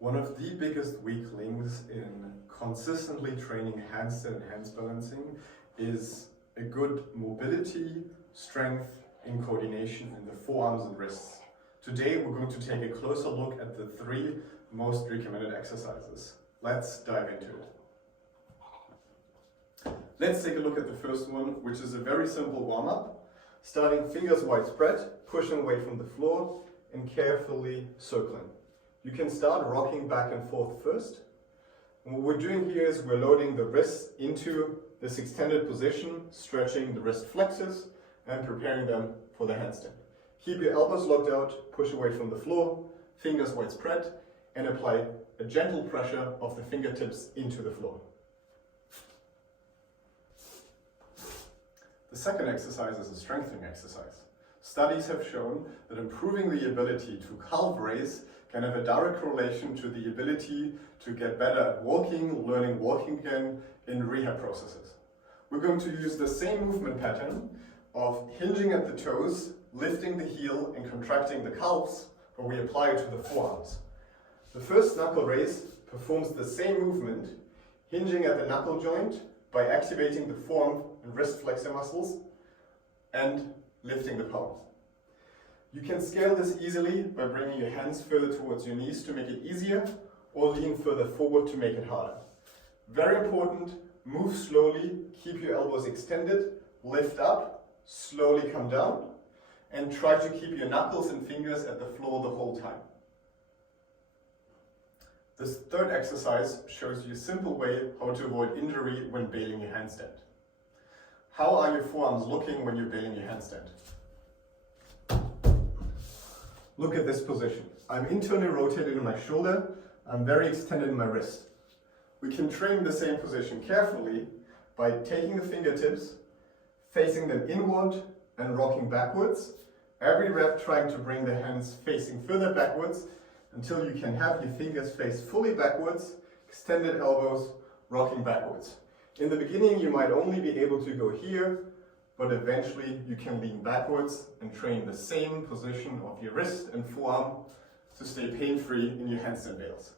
One of the biggest weak links in consistently training handstand and hands balancing is a good mobility, strength, and coordination in the forearms and wrists. Today we're going to take a closer look at the 3 most recommended exercises. Let's dive into it. Let's take a look at the first one, which is a very simple warm-up. Starting fingers wide spread, pushing away from the floor and carefully circling. You can start rocking back and forth first. And what we're doing here is we're loading the wrists into this extended position, stretching the wrist flexors and preparing them for the handstand. Keep your elbows locked out, push away from the floor, fingers wide spread, and apply a gentle pressure of the fingertips into the floor. The second exercise is a strengthening exercise. Studies have shown that improving the ability to calf raise can have a direct correlation to the ability to get better at walking, learning walking again in rehab processes. We're going to use the same movement pattern of hinging at the toes, lifting the heel and contracting the calves, but we apply it to the forearms. The first knuckle raise performs the same movement, hinging at the knuckle joint by activating the forearm and wrist flexor muscles and lifting the palm. You can scale this easily by bringing your hands further towards your knees to make it easier, or lean further forward to make it harder. Very important, move slowly, keep your elbows extended, lift up, slowly come down, and try to keep your knuckles and fingers at the floor the whole time. This third exercise shows you a simple way how to avoid injury when bailing your handstand. How are your forearms looking when you're bailing your handstand? Look at this position. I'm internally rotated in my shoulder. I'm very extended in my wrist. We can train the same position carefully by taking the fingertips, facing them inward and rocking backwards. Every rep trying to bring the hands facing further backwards until you can have your fingers face fully backwards, extended elbows, rocking backwards. In the beginning, you might only be able to go here, but eventually you can lean backwards and train the same position of your wrist and forearm to stay pain-free in your handstand bails.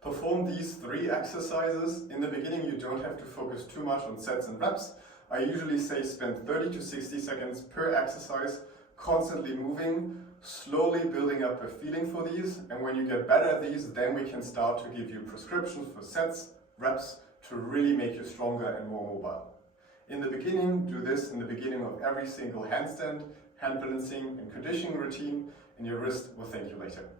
Perform these 3 exercises. In the beginning, you don't have to focus too much on sets and reps. I usually say spend 30 to 60 seconds per exercise, constantly moving, slowly building up a feeling for these. And when you get better at these, then we can start to give you prescriptions for sets, reps, to really make you stronger and more mobile. In the beginning, do this in the beginning of every single handstand, hand balancing and conditioning routine, and your wrist will thank you later.